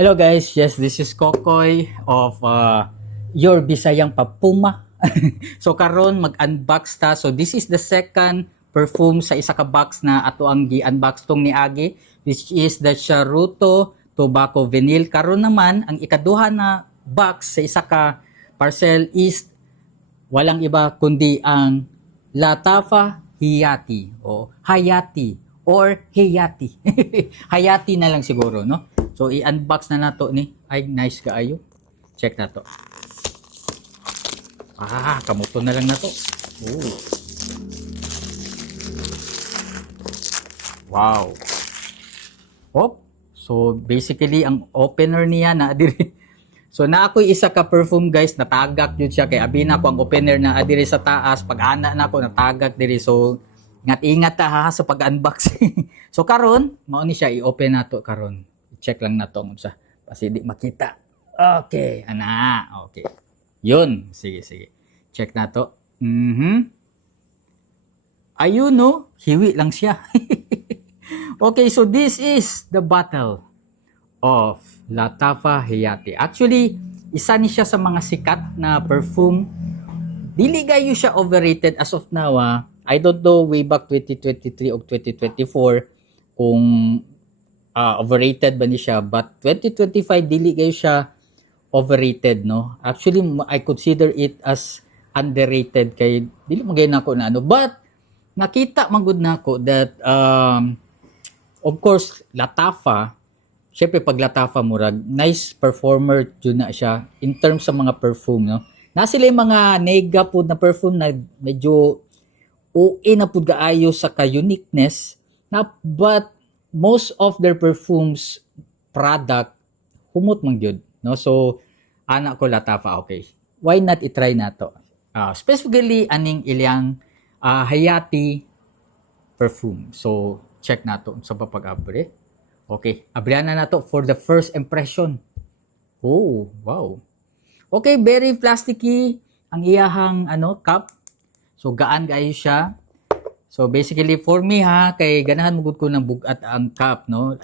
Hello guys, yes, this is Kokoy of your Bisayang Papuma. So karon mag-unbox ta. So this is the second perfume sa isa ka box na ato ang gi-unbox tong ni Agi, which is the Charuto Tobacco Vinyl. Karon naman ang ikaduha na box sa isa ka parcel is walang iba kundi ang Latafa Hiyati o Hayati or Hiyati. Hayati na lang siguro, no? So i-unbox na nato ni. Ay nice kaayo. Check na to. Kamuto na lang na to. Ooh. Wow. So basically ang opener niya na diri. So na ako'y isa ka perfume guys, natagak yun siya kay abi na ko ang opener na adiri sa taas, pag ana na ako natagak diri. So ingat-ingat ta ha sa pag-unbox. So karon, mao ni siya i-open nato karon. Check lang na to sa kasi di makita. Okay, ana. Okay. Yun. Sige. Check na to. Ayun no, hiwi lang siya. Okay, so this is the bottle of Latafa Hayati. Actually, isa ni siya sa mga sikat na perfume. Dili gayo siya overrated as of now. I don't know way back 2023 o 2024 kung overrated ba ni siya, but 2025 dili kayo siya overrated, no? Actually I consider it as underrated kay dili magay nako na ano, but nakita man gud nako that of course Latafa, syempre pag Latafa murag nice performer jud na siya in terms sa mga perfume, no? Na sila yung mga nega pud na perfume na medyo OA na pud kaayo sa ka uniqueness na, but most of their perfumes product humot man gyud, no? So ana ko Latafa, okay, why not i-try nato, specifically aning ilang Hayati perfume. So check nato sa papag-abre. Okay, abrihan na nato for the first impression. Oh wow, okay, very plasticky ang iyahang cup. So gaan gayo siya. So basically for me kay ganahan mo gud ko ng bugat ang cup, no?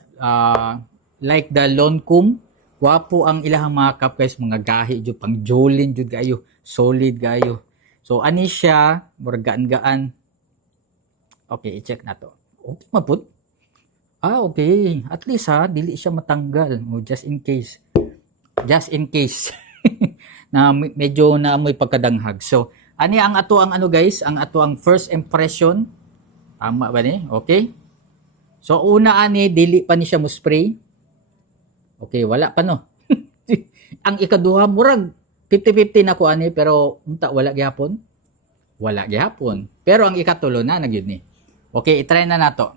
Like the Lancome, wapo ang ilahang mga cup guys, mga gahi jud, pang Jolin jud gayo, solid gayo. So ani siya, murag gaan-gaan. Okay, i-check na to. Okay mapud. Okay, at least dili siya matanggal, just in case. Just in case. Na medyo naamoy pagkadanghag. So ani ang ato ang guys, ang ato ang first impression. Tama ba ni? Okay. So una ani dili pa ni siya mo spray. Okay, wala pa no. Ang ikaduha murag 50-50 na ko ani, pero unta wala gyapon. Wala gyapon. Pero ang ikatulo na nagyud ni. Okay, i-try na nato.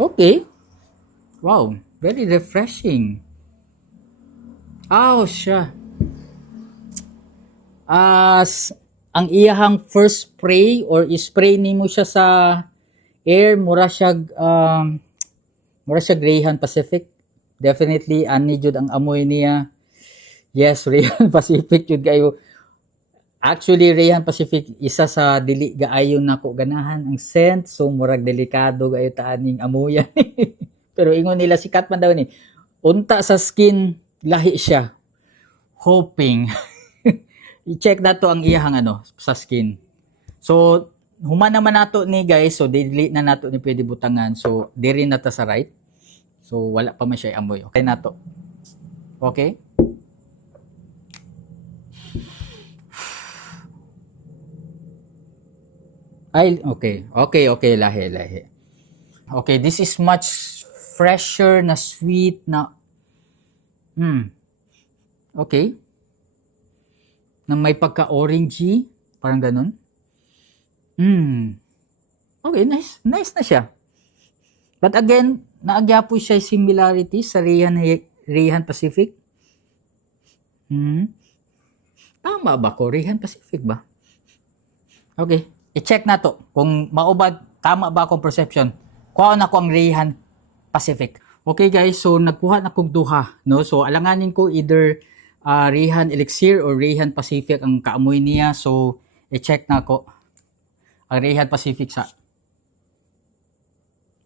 Okay. Wow, very refreshing. Siya. Ang iyahang first spray or spray nimo siya sa air, mura siya Rayhan Pacific. Definitely ani jud ang amoy niya. Yes, Rayhan Pacific jud kayo. Actually Rayhan Pacific isa sa dili gaayo nako ganahan ang scent, so murag delikado gayo ta aning amoyan. Pero ingon nila sikat man daw ni. Unta sa skin lahi siya. Hoping i-check na to ang iyahang sa skin. So human naman nato ni guys, so delete na nato ni pwede butangan. So diri na ta sa right. So wala pa man siya amoy. Okay na to. Okay? Okay, lahi. Okay, this is much fresher na sweet na okay. Na may pagka-orangey, parang ganun. Okay, nice na siya. But again, naagyapo siya similarity sa Rayhan Pacific. Tama ba ko? Rayhan Pacific ba? Okay, i-check na to kung maubad, tama ba akong perception. Kuha na ko ang Rayhan Pacific. Okay guys, so nagkuha na kong duha, no? So alanganin ko either Rayhan Elixir or Rayhan Pacific ang kaamoy niya. So i-check na ko ang Rayhan Pacific sa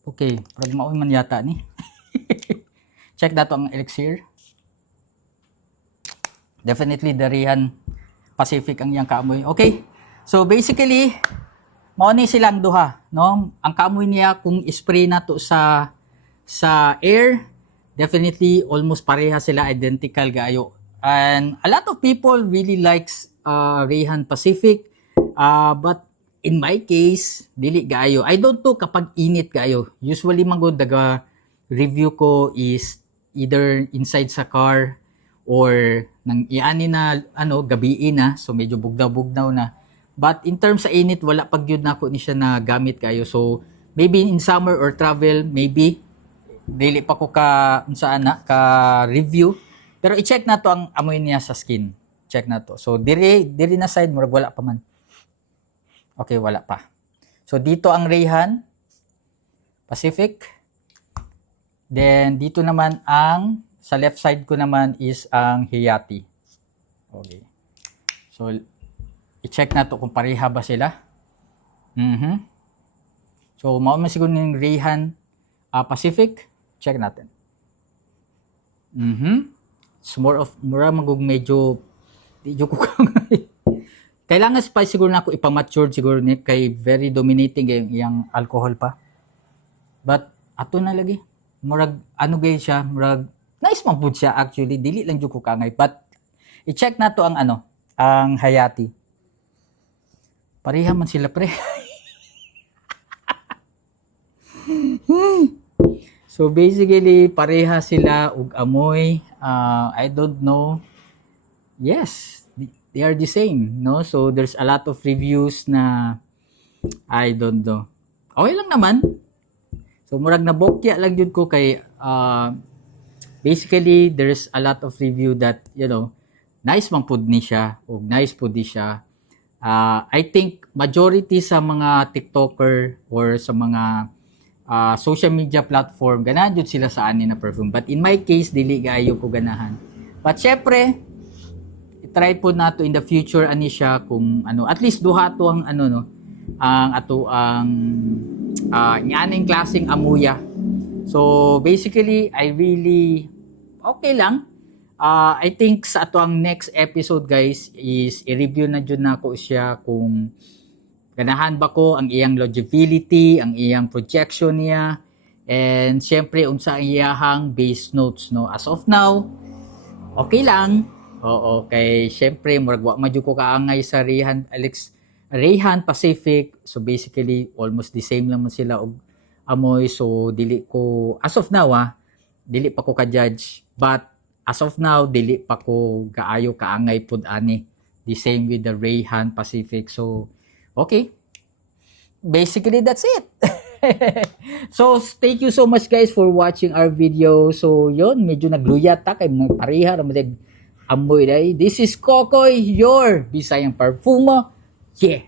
Okay, parang maoy man yata ni. Check dato ang elixir. Definitely the Rihan Pacific ang iyang kaamoy. Okay. So basically, mao ni silang duha, no? Ang kaamoy niya kung spray na to sa air, definitely almost pareha sila, identical gaayo. And a lot of people really likes Rihan Pacific. But in my case, dili gaayo. I don't know kapag init gaayo. Usually magod daga review ko is either inside sa car or nang iani na gabi na, so medyo bugnaw-bugnaw na. But in terms sa init, wala pag yun nako ni siya na gamit kayo. So maybe in summer or travel, maybe dili pa ko ka unsaan na ka review. Pero i-check na to ang amoy niya sa skin. Check na to. So diri na side murag wala pa man. Okay, wala pa. So dito ang Rihan Pacific. Then dito naman ang sa left side ko naman is ang Hayati. Okay. So i-check na to kung pareha ba sila. So mao man siguro ng Rihan Pacific. Check natin. It's more of magug medyo ko kailangan pa siguro na ako ipamature siguro ni kay very dominating yung alcohol pa. But ato na lagi. Murag gay siya, murag nice man pud siya actually, dili lang jud ko kangay. But i-check na to ang ang Hayati. Pareha man sila pre. So basically pareha sila ug amoy. I don't know. Yes, they are the same, no? So there's a lot of reviews na I don't know. Okay lang naman. So murag nabokya lang jud ko kay basically there's a lot of review that nice man pud ni siya o nice pud di siya. I think majority sa mga TikToker or sa mga social media platform ganahan jud sila sa ani na perfume, but in my case dili gaayo ko ganahan. But syempre i-try po nato in the future ani siya kung at least duha to ang ang ato ang nganing klaseng amuya. So basically I really okay lang. I think sa ato ang next episode guys is i-review na jud nako siya kung ganahan ba ko ang iyang longevity, ang iyang projection niya, and syempre unsa ang iyahang base notes, no? As of now, okay lang. Oo, kay syempre murag wa man jud ko kaangay sa Rihan Pacific. So basically almost the same lang man sila og amoy. So dili ko as of now dili pa ko ka-judge, but as of now dili pa ko kaayo kaangay pud ani. The same with the Rihan Pacific. So okay. Basically, that's it. So, thank you so much guys for watching our video. So, yon medyo nagluyat ta kay mga pareha ra amoy day. This is Kokoy, your Bisayang Parfumo. Yeah.